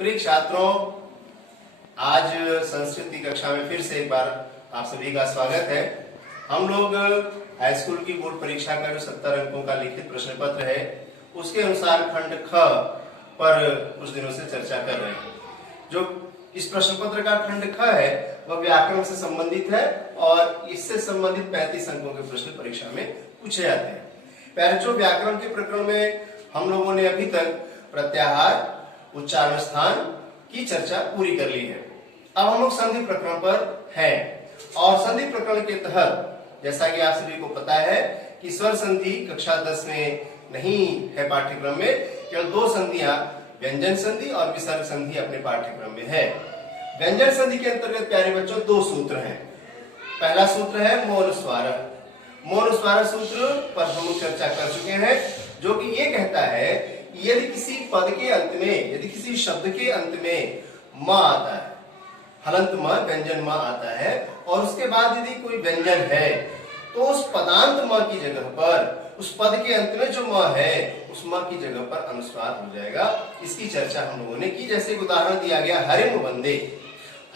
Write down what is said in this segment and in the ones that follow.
प्रिय छात्रों, आज संस्कृत की कक्षा में फिर से एक बार आप सभी का स्वागत है। हम लोग हाई स्कूल की बोर्ड परीक्षा का जो 70 अंकों का लिखित प्रश्न पत्र है उसके अनुसार खंड ख पर कुछ दिनों से चर्चा कर रहे हैं। जो इस प्रश्न पत्र का खंड ख है वह व्याकरण से संबंधित है और इससे संबंधित 35 अंकों के प्रश्न परीक्षा में पूछे जाते हैं। पहले जो व्याकरण के प्रकरण में हम लोगों ने अभी तक प्रत्याहार, उच्चारण स्थान की चर्चा पूरी कर ली है। अब हम लोग संधि प्रकरण पर हैं और संधि प्रकरण के तहत जैसा कि आप सभी को पता है कि स्वर संधि कक्षा 10 में नहीं है पाठ्यक्रम में, केवल 2 संधियां व्यंजन संधि और विसर्ग संधि अपने पाठ्यक्रम में है। व्यंजन संधि के अंतर्गत प्यारे बच्चों 2 सूत्र हैं। पहला सूत्र है मौन स्वारः। मौन स्वारः सूत्र पर हम लोग चर्चा कर चुके हैं, जो कि ये कहता है कि यदि किसी पद के अंत में, यदि किसी शब्द के अंत में म आता है, हलंत म, व्यंजन म आता है और उसके बाद यदि कोई व्यंजन है तो उस पदांत म की जगह पर, उस पद के अंत में जो म है उस म की जगह पर अनुस्वार हो जाएगा। इसकी चर्चा हम लोगों ने की। जैसे एक उदाहरण दिया गया हरिम वंदे।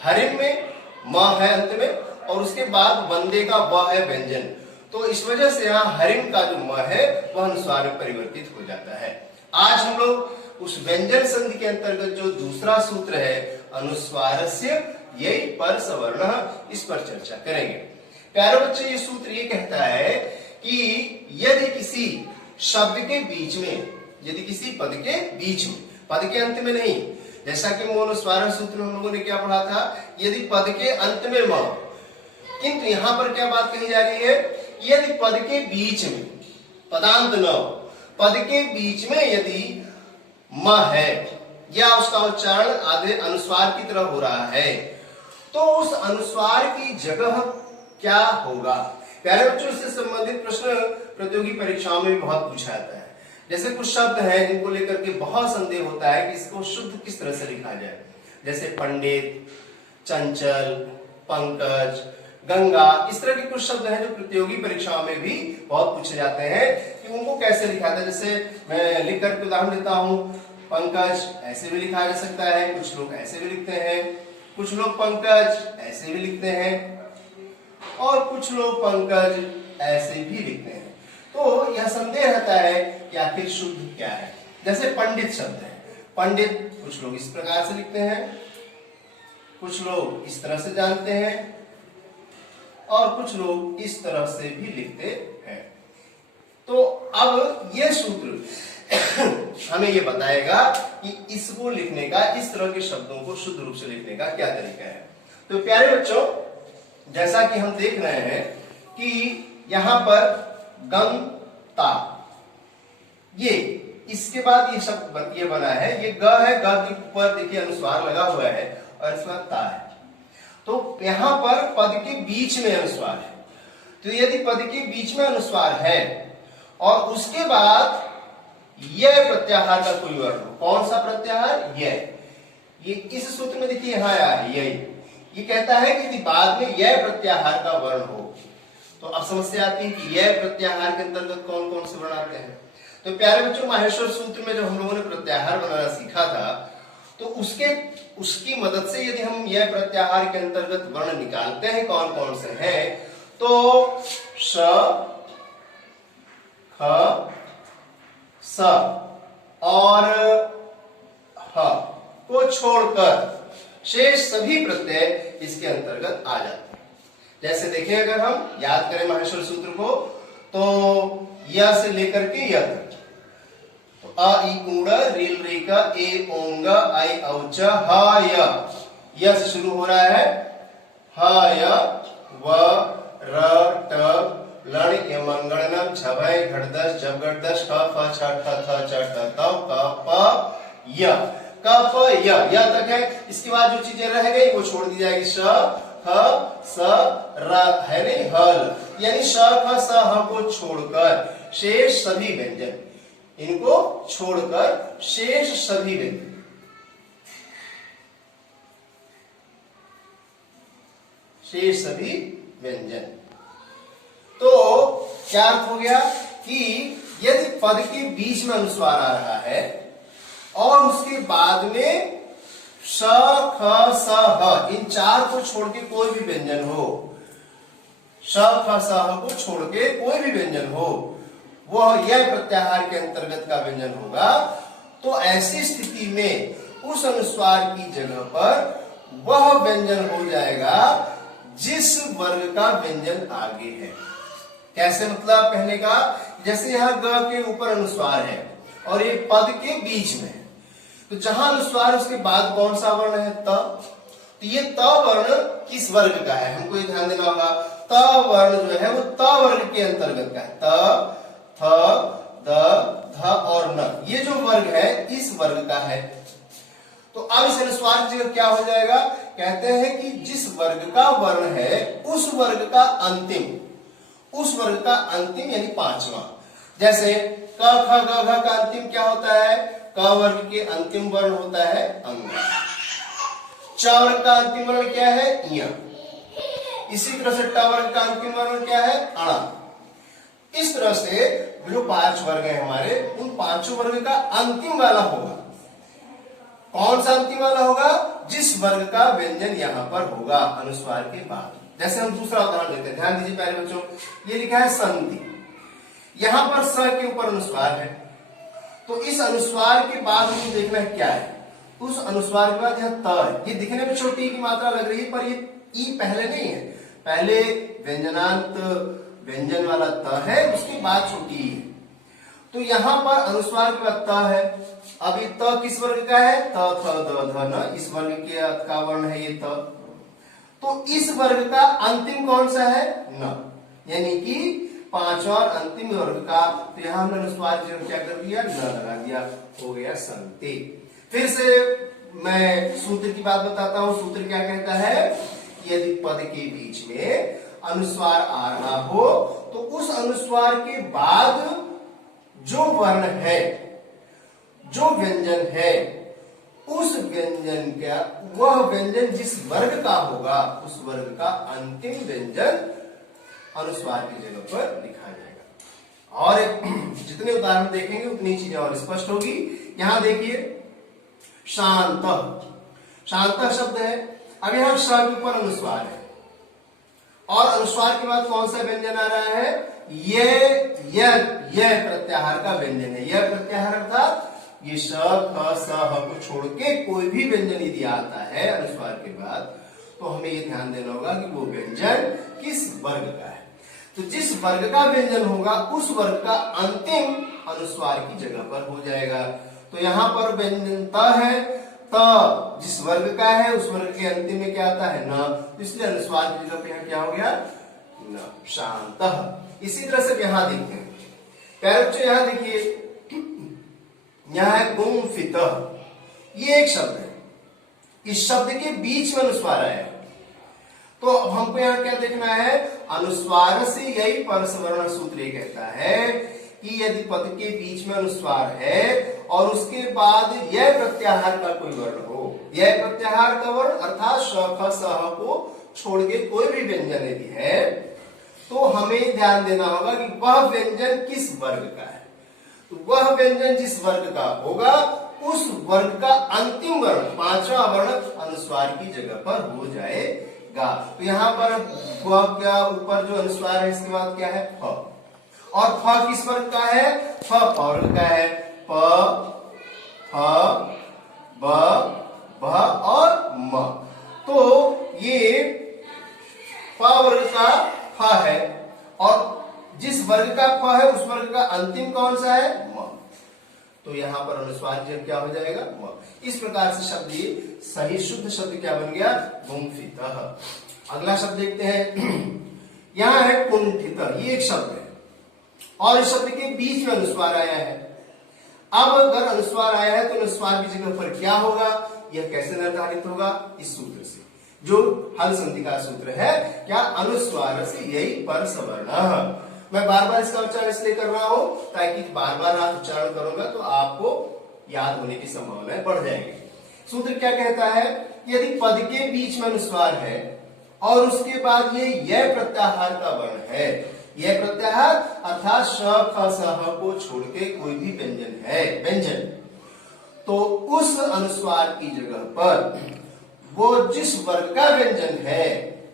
हरिम में म है अंत में और उसके बाद वंदे का व है व्यंजन, तो इस वजह से यहाँ हरिम का जो म है वह अनुस्वार में परिवर्तित हो जाता है। आज हम लोग उस व्यंजन संधि के अंतर्गत जो दूसरा सूत्र है अनुस्वारस्य यही पर सवर्ण, इस पर चर्चा करेंगे। प्यारे बच्चे, ये सूत्र ये कहता है कि यदि किसी शब्द के बीच में, यदि किसी पद के बीच में, पद के अंत में नहीं, जैसा कि मौन स्वारः सूत्र में हम लोगों ने क्या पढ़ा था, यदि पद के अंत में म, किंतु यहां पर क्या बात कही जा रही है, यदि पद के बीच में, पदांत न, पद के बीच में यदि म है या उसका उच्चारण आधे अनुस्वार की तरह हो रहा है तो उस अनुस्वार की जगह क्या होगा। प्यारे बच्चों, इससे संबंधित प्रश्न प्रतियोगी परीक्षाओं में भी बहुत पूछा जाता है। जैसे कुछ शब्द हैं जिनको लेकर के बहुत संदेह होता है कि इसको शुद्ध किस तरह से लिखा जाए, जैसे पंडित, चंचल, पंकज, गंगा, इस तरह के कुछ शब्द हैं जो प्रतियोगी परीक्षाओं में भी बहुत पूछे जाते हैं कि उनको कैसे लिखा जाए। जैसे मैं लिख करके उदाहरण देता हूं, पंकज ऐसे भी लिखा जा सकता है, कुछ लोग ऐसे भी लिखते हैं, कुछ लोग पंकज ऐसे भी लिखते हैं और कुछ लोग पंकज ऐसे भी लिखते हैं। तो यह संदेह रहता है कि आखिर शुद्ध क्या है। जैसे पंडित शब्द है, पंडित कुछ लोग इस प्रकार से लिखते हैं, कुछ लोग इस तरह से जानते हैं और कुछ लोग इस तरह से भी लिखते हैं। तो अब यह सूत्र हमें यह बताएगा कि इसको लिखने का, इस तरह के शब्दों को शुद्ध रूप से लिखने का क्या तरीका है। तो प्यारे बच्चों, जैसा कि हम देख रहे हैं कि यहां पर गंता, ये इसके बाद ये शब्द ये बना है, ये ग है, ग के ऊपर देखिए अनुस्वार लगा हुआ है और इसमें ता है, तो यहां पर पद के बीच में अनुस्वार है। तो यदि पद के बीच में अनुस्वार है और उसके बाद यह प्रत्याहार का कोई वर्ण हो, कौन सा प्रत्याहार, ये इस सूत्र में देखिए यहां आया है, ये कहता है कि यदि बाद में यह प्रत्याहार का वर्ण हो, तो अब समस्या आती है कि यह प्रत्याहार के अंतर्गत कौन कौन से वर्ण आते हैं। तो प्यारे बच्चों, माहेश्वर सूत्र में जब हम लोगों ने प्रत्याहार बनाना सीखा था तो उसकी मदद से यदि हम यह प्रत्याहार के अंतर्गत वर्ण निकालते हैं कौन कौन से हैं, तो श, ख, स और ह को छोड़कर शेष सभी प्रत्यय इसके अंतर्गत आ जाते हैं। जैसे देखें, अगर हम याद करें माहेश्वर सूत्र को, तो य से लेकर के य तक, तो अ, इ, ऊड़, रील, रीका, ए, ओंग, आई, औच, ह, य से शुरू हो रहा है, ह, य, व, र, ट, लण, यमंगणनम, झभय, घटदश, जबगटदश, ख, फ, छ, ठ, थ, च, ट, त, क, प, य, क, प, य तक है। इसके बाद जो चीजें रह गई वो छोड़ दी जाएगी। श, ख, स, र है नहीं, हल, यानी श, ख, स, ह को छोड़कर शेष सभी व्यंजन, इनको छोड़कर शेष सभी व्यंजन, शेष सभी व्यंजन। तो क्या अर्थ हो गया कि यदि पद के बीच में अनुस्वार आ रहा है और उसके बाद में श, ख, स, ह, इन चार को छोड़ के कोई भी व्यंजन हो, श, ख, स, ह को छोड़ के कोई भी व्यंजन हो, वह यह प्रत्याहार के अंतर्गत का व्यंजन होगा। तो ऐसी स्थिति में उस अनुस्वार की जगह पर वह व्यंजन हो जाएगा जिस वर्ग का व्यंजन आगे है। कैसे मतलब कहने का, जैसे यहां ग के ऊपर अनुस्वार है और ये पद के बीच में है, तो जहां अनुस्वार उसके बाद कौन सा वर्ण है, त, तो ये त वर्ण किस वर्ग का है, हमको ये ध्यान देना होगा। त वर्ण जो है वो त वर्ग के अंतर्गत का है। त, थ, द, ध और न, ये जो वर्ग है इस वर्ग का है। तो अब इस अनुस्वार की जगह क्या हो जाएगा, कहते हैं कि जिस वर्ग का वर्ण है उस वर्ग का अंतिम, उस वर्ग का अंतिम यानी पांचवा। जैसे क, ख, ग, घ का अंतिम क्या होता है, क वर्ग के अंतिम वर्ण होता है अंग। च वर्ग का अंतिम वर्ण क्या है, य। इसी तरह से ट वर्ग का अंतिम वर्ण क्या है, अणा। इस तरह से जो पांच वर्ग है हमारे, उन पांचों वर्ग का अंतिम वाला होगा। कौन सा अंतिम वाला होगा, जिस वर्ग का व्यंजन यहां पर होगा अनुस्वार के बाद। जैसे हम दूसरा उदाहरण लेते हैं, ध्यान दीजिए प्यारे बच्चों, ये लिखा है संति, यहां पर स के ऊपर अनुस्वार है, तो इस अनुस्वार के बाद हमें देखना है क्या है, उस अनुस्वार के बाद यहाँ त है। ये दिखने में छोटी की मात्रा लग रही है, पर ये ई पहले नहीं है, पहले व्यंजनांत व्यंजन वाला त है, उसके बाद छोटी ई है। तो यहां पर अनुस्वार के बाद त है। अब ये त किस वर्ग का है, त, थ, द, ध, न, इस वर्ग के का वर्ण है ये त। तो इस वर्ग का अंतिम कौन सा है, न, यानी कि पांचवा और अंतिम वर्ग का। तो यहां हमने अनुस्वार की जगह क्या कर दिया, न लगा दिया, हो गया संति। फिर से मैं सूत्र की बात बताता हूं। सूत्र क्या कहता है, यदि पद के बीच में अनुस्वार आ रहा हो तो उस अनुस्वार के बाद जो वर्ण है, जो व्यंजन है, उस व्यंजन का, वह व्यंजन जिस वर्ग का होगा उस वर्ग का अंतिम व्यंजन अनुस्वार की जगह पर लिखा जाएगा। और जितने उदाहरण देखेंगे उतनी चीजें और स्पष्ट होगी। यहां देखिए शांत, शांत शब्द है। अब यहां श के ऊपर अनुस्वार है और अनुस्वार के बाद कौन सा व्यंजन आ रहा है, यह प्रत्याहार का व्यंजन है। यह प्रत्याहार अर्थात ये श, ख, स, ह को छोड़ के कोई भी व्यंजन यदि आता है अनुस्वार के बाद, तो हमें ये ध्यान देना होगा कि वो व्यंजन किस वर्ग का है। तो जिस वर्ग का व्यंजन होगा उस वर्ग का अंतिम अनुस्वार की जगह पर हो जाएगा। तो यहां पर व्यंजन त है, त जिस वर्ग का है उस वर्ग के अंतिम में क्या आता है, न, तो इसलिए अनुस्वार की जगह पे यहां क्या हो गया, न, शांत। इसी तरह से यहां देखते हैं प्यारे बच्चों, यहां देखिए यहां है गुम्फित, ये एक शब्द है, इस शब्द के बीच में अनुस्वार आया है। तो अब हमको यहां क्या देखना है, अनुस्वार से यही परसवर्ण सूत्र ये कहता है कि यदि पद के बीच में अनुस्वार है और उसके बाद यह प्रत्याहार का कोई वर्ण हो, यह प्रत्याहार का वर्ण अर्थात श, ख, स, ह को छोड़ के कोई भी व्यंजन यदि है, तो हमें ध्यान देना होगा कि वह व्यंजन किस वर्ग का है। तो वह व्यंजन जिस वर्ग का होगा उस वर्ग का अंतिम वर्ण, पांचवा वर्ण अनुस्वार की जगह पर हो जाएगा। तो यहां पर क्या ऊपर जो अनुस्वार है इसके बाद क्या है, फ, और फ किस वर्ग का है, फ वर्ग का है। प, फ, ब, भ और म, तो ये फ वर्ग का फ है और जिस वर्ग का फ है उस वर्ग का अंतिम कौन सा है, म। तो यहां पर अनुस्वार जब क्या हो जाएगा, म। इस प्रकार से शब्द ये सही शुद्ध शब्द क्या बन गया, गुम्फित। अगला शब्द देखते हैं, यहां है कुंठित, ये एक शब्द है और इस शब्द के बीच में अनुस्वार आया है। अब अगर अनुस्वार आया है तो अनुस्वार की जगह पर क्या होगा, यह कैसे निर्धारित होगा, इस सूत्र से, जो हल संधि का सूत्र है, क्या, अनुस्वार से यही पर सवर्ण। मैं बार बार इसका उच्चारण इसलिए कर रहा हूं ताकि बार बार आप उच्चारण करोगे तो आपको याद होने की संभावना बढ़ जाएगी। सूत्र क्या कहता है, यदि पद के बीच में अनुस्वार है और उसके बाद ये यह प्रत्याहार का वर्ण है, यह प्रत्याहार अर्थात श, ख, स, ह को छोड़ के कोई भी व्यंजन है, व्यंजन, तो उस अनुस्वार की जगह पर वो जिस वर्ग का व्यंजन है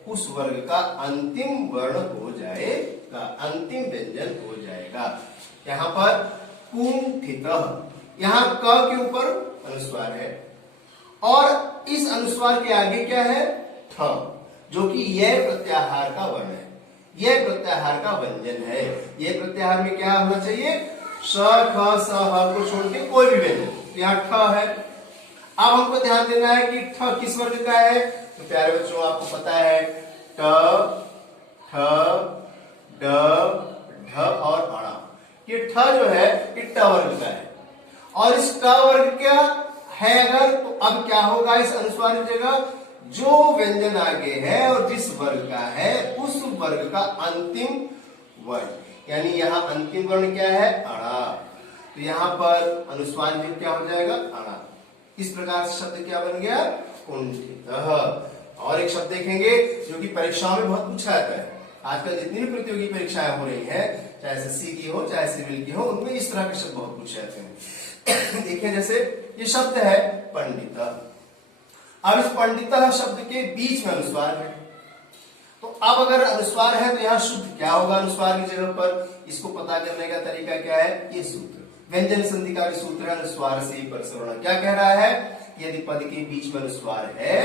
उस वर्ग का अंतिम वर्ण हो जाएगा, अंतिम व्यंजन हो जाएगा। यहाँ पर कुंठित, यहाँ क के ऊपर अनुस्वार है और इस अनुस्वार के आगे क्या है, ठ, जो कि यह प्रत्याहार का वर्ण है, यह प्रत्याहार का व्यंजन है। यह प्रत्याहार में क्या होना चाहिए, स, ख, स, ह को छोड़ के कोई भी व्यंजन। यहाँ ठ है। अब हमको ध्यान देना है कि ठ किस वर्ग का है। तो प्यारे बच्चों आपको पता है ट, ठ, ड, ढ और अणा, ये ठ जो है ये ट वर्ग का है और इस ट वर्ग क्या है अगर, तो अब क्या होगा, इस अनुस्वार की जगह जो व्यंजन आगे है और जिस वर्ग का है उस वर्ग का अंतिम वर्ण, यानी यहाँ अंतिम वर्ण क्या है, अणा। तो यहाँ पर अनुस्वार में क्या हो जाएगा, अणा। इस प्रकार से शब्द क्या बन गया, कुंठितः। और एक शब्द देखेंगे जो कि परीक्षाओं में बहुत पूछा जाता है। आजकल जितनी भी प्रतियोगी परीक्षाएं हो रही हैं, चाहे एसएससी की हो चाहे सिविल की हो, उनमें इस तरह के शब्द बहुत पूछे जाते हैं। देखिए जैसे ये शब्द है पंडित। अब इस पंडित शब्द के बीच में अनुस्वार है, तो अब अगर अनुस्वार है तो यहाँ शुद्ध क्या होगा अनुस्वार की जगह पर, इसको पता करने का तरीका क्या है, ये सूत्र व्यंजन संधि का भी सूत्र है, अनुस्वार से परसवर्ण। क्या कह रहा है, यदि पद के बीच में अनुस्वार है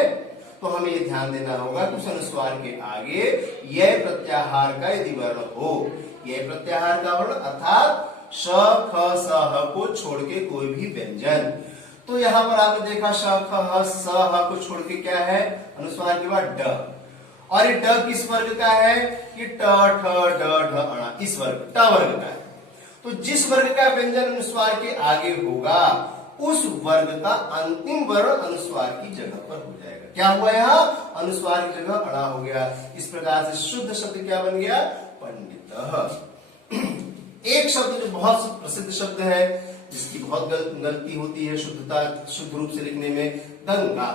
तो हमें ये ध्यान देना होगा कि उस अनुस्वार के आगे यह प्रत्याहार का यदि वर्ण हो, यह प्रत्याहार का वर्ण अर्थात श, ख, स, ह को छोड़ के कोई भी व्यंजन। तो यहाँ पर आपने देखा श, ख, ह, स, ह को छोड़ के क्या है अनुस्वार के बाद ड, और ये ड किस वर्ग का है, ये ट, ठ, ड, ढ, अणा, इस वर्ग ट वर्ग का है। तो जिस वर्ग का व्यंजन अनुस्वार के आगे होगा उस वर्ग का अंतिम वर्ण अनुस्वार की जगह पर हो जाएगा। क्या हुआ, यहाँ अनुस्वार की जगह अणा हो गया। इस प्रकार से शुद्ध शब्द क्या बन गया, पंडित। एक शब्द जो बहुत प्रसिद्ध शब्द है जिसकी बहुत गलती होती है शुद्ध रूप से लिखने में, गंगा।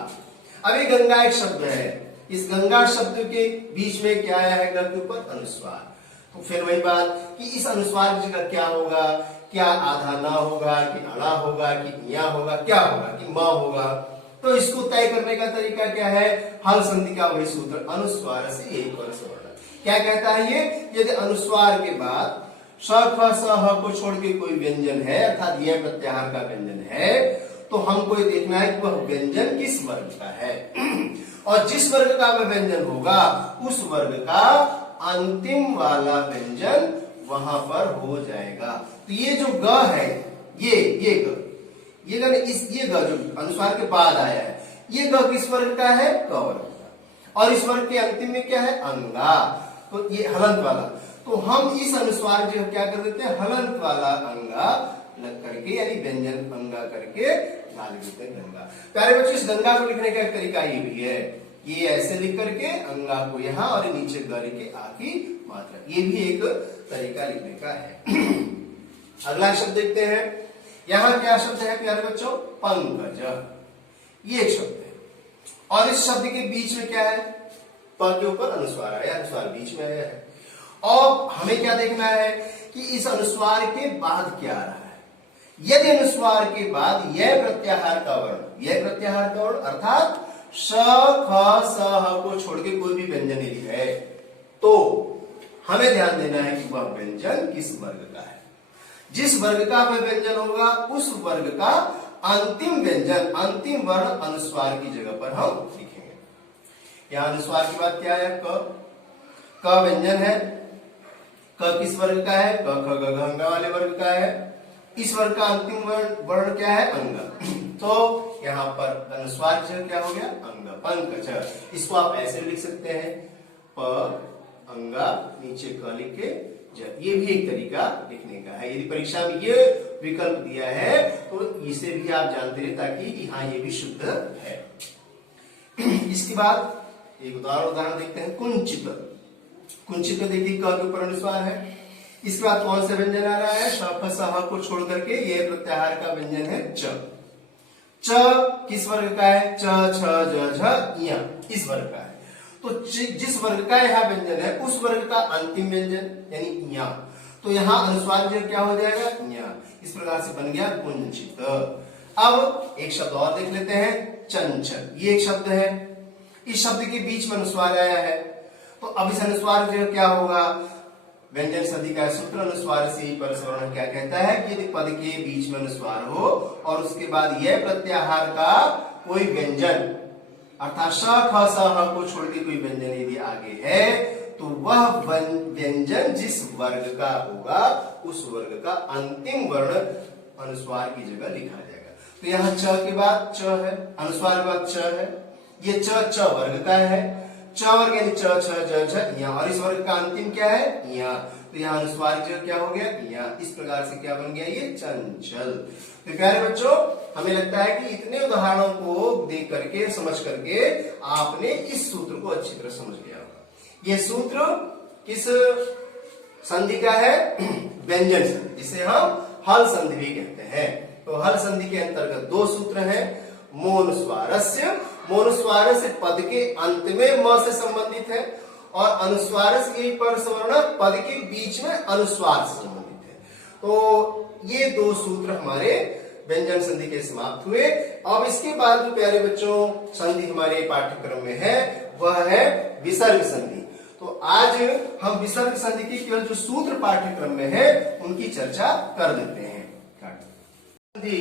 अब ये गंगा एक शब्द है, इस गंगा शब्द के बीच में क्या आया है, ग के ऊपर अनुस्वार। तो फिर वही बात कि इस अनुस्वार की जगह क्या होगा, क्या आधा न होगा कि अणा होगा कि या होगा, क्या होगा कि म होगा। तो इसको तय करने का तरीका क्या है, हल संधि का वही सूत्र, अनुस्वार से एक परसवर्ण। क्या कहता है ये, यदि अनुस्वार के बाद श, ख, स, ह को छोड़ के कोई व्यंजन है अर्थात यह प्रत्याहार का व्यंजन है, तो हमको ये देखना है कि वह व्यंजन किस वर्ग का है और जिस वर्ग का वह व्यंजन होगा उस वर्ग का अंतिम वाला व्यंजन वहां पर हो जाएगा। तो ये जो ग है, ये ग, ये ग जो अनुस्वार के बाद आया है, ये ग किस वर्ग का है, क वर्ग का, और इस वर्ग के अंतिम में क्या है, अंगा। तो ये हलंत वाला, तो हम इस अनुस्वार जो क्या कर देते हैं, हलंत वाला अंगा लग करके यानी व्यंजन अंगा करके डाल देते हैं गंगा। प्यारे बच्चों इस गंगा को लिखने का एक तरीका ये भी है, ये ऐसे लिख करके अंगा को यहाँ और नीचे ग के आखिरी मात्रा, ये भी एक तरीका लिखने का है। अगला शब्द देखते हैं, यहाँ क्या शब्द है प्यारे बच्चों, पंकज। ये एक शब्द है और इस शब्द के बीच में क्या है, प के ऊपर अनुस्वार आया, अनुस्वार बीच में आया है। और हमें क्या देखना है कि इस अनुस्वार के बाद क्या आ रहा है। यदि अनुस्वार के बाद यह प्रत्याहार का वर्ण, यह प्रत्याहार का वर्ण अर्थात श, ख, स, ह को छोड़ के कोई भी व्यंजन यदि है तो हमें ध्यान देना है कि वह व्यंजन किस वर्ग का है। जिस वर्ग का वह व्यंजन होगा उस वर्ग का अंतिम व्यंजन, अंतिम वर्ण अनुस्वार की जगह पर हम लिखेंगे। यहां अनुस्वार के बाद क्या है, क व्यंजन है, क किस वर्ग का है, क, ख, ग, घ अंगा वाले वर्ग का है। इस वर्ग का अंतिम वर्ण क्या है, अंग। तो यहाँ पर अनुस्वार क्या हो गया, अंग, पंकज। इसको आप ऐसे लिख सकते हैं, प अंगा नीचे क लिख के ज। ये भी एक तरीका लिखने का है। यदि परीक्षा में ये विकल्प दिया है तो इसे भी आप जानते रहे ताकि हाँ ये भी शुद्ध है। इसके बाद एक उदाहरण देखते हैं, कुंचित। कुंचित देखिए क के ऊपर अनुस्वार है। इसके बाद कौन सा व्यंजन आ रहा है, श, फ, स, ह को छोड़ करके ये प्रत्याहार का व्यंजन है च। च किस वर्ग का है, च, छ, ज, झ, य इस वर्ग का है। तो जिस वर्ग का यह व्यंजन है उस वर्ग का अंतिम व्यंजन यानी या, तो यहाँ अनुस्वार जो क्या हो जाएगा, या। इस प्रकार से बन गया कुंचित। अब एक शब्द और देख लेते हैं, चंचल। ये एक शब्द है, इस शब्द के बीच में अनुस्वार आया है, तो अब इस अनुस्वार जो क्या होगा, व्यंजन संधि का सूत्र अनुस्वार से ही परसवर्ण क्या कहता है कि यदि पद के बीच में अनुस्वार हो और उसके बाद यह प्रत्याहार का कोई व्यंजन अर्थात श ख स ह को छोड़ के कोई व्यंजन यदि आगे है तो वह व्यंजन जिस वर्ग का होगा उस वर्ग का अंतिम वर्ण अनुस्वार की जगह लिखा जाएगा। तो यहाँ च के बाद च है, अनुस्वार के बाद च है, ये च वर्ग का है, च वर्ग यानी च छ ज झ यहाँ, और इस वर्ग का अंतिम क्या है यहाँ, तो यहाँ अनुस्वार जो क्या हो गया यहाँ, इस प्रकार से क्या बन गया ये चंचल। तो प्यारे बच्चों, हमें लगता है कि इतने उदाहरणों को देख करके समझ करके आपने इस सूत्र को अच्छी तरह समझ लिया होगा। यह सूत्र किस संधि का है, व्यंजन संधि, जिसे हम हल संधि भी कहते हैं। तो हल संधि के अंतर्गत दो सूत्र हैं, मोनुस्वारस्य, मोनुस्वारस्य पद के अंत में म से संबंधित है और अनुस्वारस्य यही परसवर्ण पद के बीच में अनुस्वार से संबंधित है। तो ये दो सूत्र हमारे व्यंजन संधि के समाप्त हुए। अब इसके बाद जो प्यारे बच्चों संधि हमारे पाठ्यक्रम में है वह है विसर्ग संधि। तो आज हम विसर्ग संधि की केवल जो सूत्र पाठ्यक्रम में है उनकी चर्चा कर देते हैं। संधि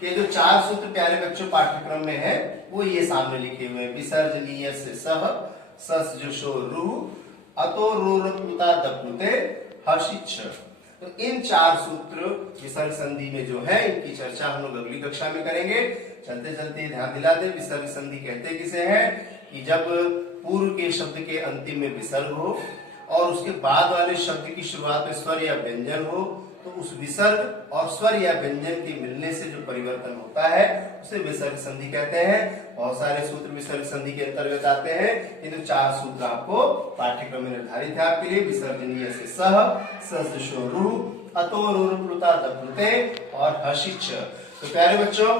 के जो चार सूत्र प्यारे बच्चों पाठ्यक्रम में है वो ये सामने लिखे हुए हैं, विसर्जनीय से सह, सस जुषो रु, अतो रूर प्लुता दप्लुते हर्षिच्छ। तो इन चार सूत्र विसर्ग संधि में जो है इनकी चर्चा हम लोग अगली कक्षा में करेंगे। चलते चलते ध्यान दिला दे, विसर्ग संधि कहते किसे हैं कि जब पूर्व के शब्द के अंतिम में विसर्ग हो और उसके बाद वाले शब्द की शुरुआत में स्वर या व्यंजन हो तो उस विसर्ग और स्वर या व्यंजन के मिलने से जो परिवर्तन होता है उसे विसर्ग संधि कहते हैं। बहुत सारे सूत्र विसर्ग संधि के अंतर्गत आते हैं, इन चार सूत्र आपको पाठ्यक्रम में निर्धारित है आपके लिए, विसर्जनीय से सह, ससुषो रु, अतो रूर प्लुता दप्लुते और हर्षिच्छ। तो प्यारे बच्चों,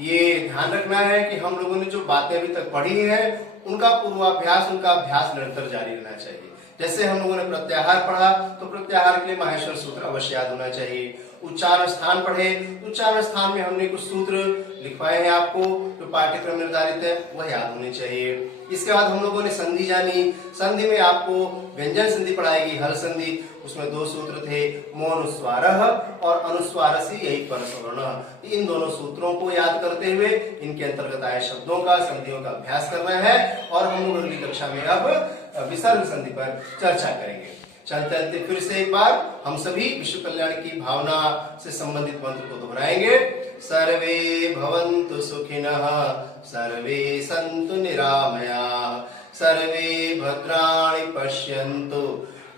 ये ध्यान रखना है कि हम लोगों ने जो बातें अभी तक पढ़ी है उनका पूर्वाभ्यास, उनका अभ्यास निरंतर जारी रहना चाहिए। जैसे हम लोगों ने प्रत्याहार पढ़ा तो प्रत्याहार के लिए माहेश्वर सूत्र अवश्य याद होना चाहिए। उच्चारण स्थान पढ़े, उच्चारण स्थान में हमने कुछ सूत्र लिखवाए हैं आपको जो पाठ्यक्रम निर्धारित है वह याद होने चाहिए। इसके बाद हम लोगों ने संधि जानी, संधि में आपको व्यंजन संधि पढ़ाएगी, हल संधि, उसमें दो सूत्र थे, मोनुस्वारः और अनुस्वारस्य यही परसवर्ण। इन दोनों सूत्रों को याद करते हुए इनके अंतर्गत आए शब्दों का, संधियों का अभ्यास करना है और हम लोग अगली कक्षा में अब विसर्ग संधि पर चर्चा करेंगे। चलते चलते फिर से एक बार हम सभी विश्व कल्याण की भावना से संबंधित मंत्र को दोहराएंगे। सर्वे भवन्तु सुखिनः, सर्वे सन्तु निरामयाः, सर्वे भद्राणि पश्यन्तु,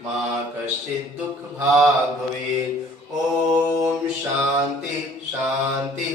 मा कश्चित् दुःखभाग् भवेत्। ओम शांति शांति